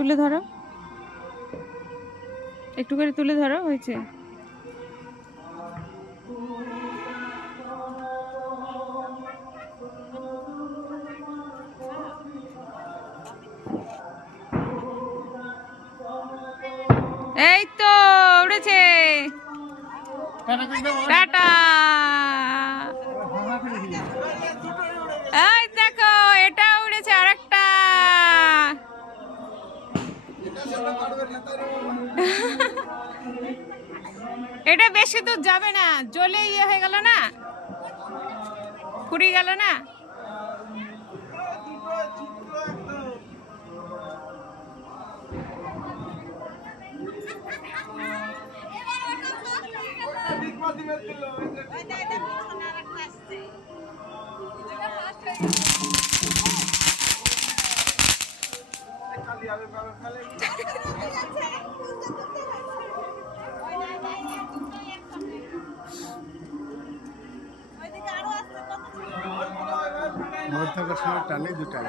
তুলে ধরো, একটু করে তুলে ধরো, হয়েছে। এই তো উড়েছে, টাটা। এই দেখো এটা উড়েছে, আরেকটা। এটা বেশি দূর যাবে না, জ্বলে ইয়ে হয়ে গেল না, পুড়ে গেল না। মধ্যাকর্ষণের টানে দুটা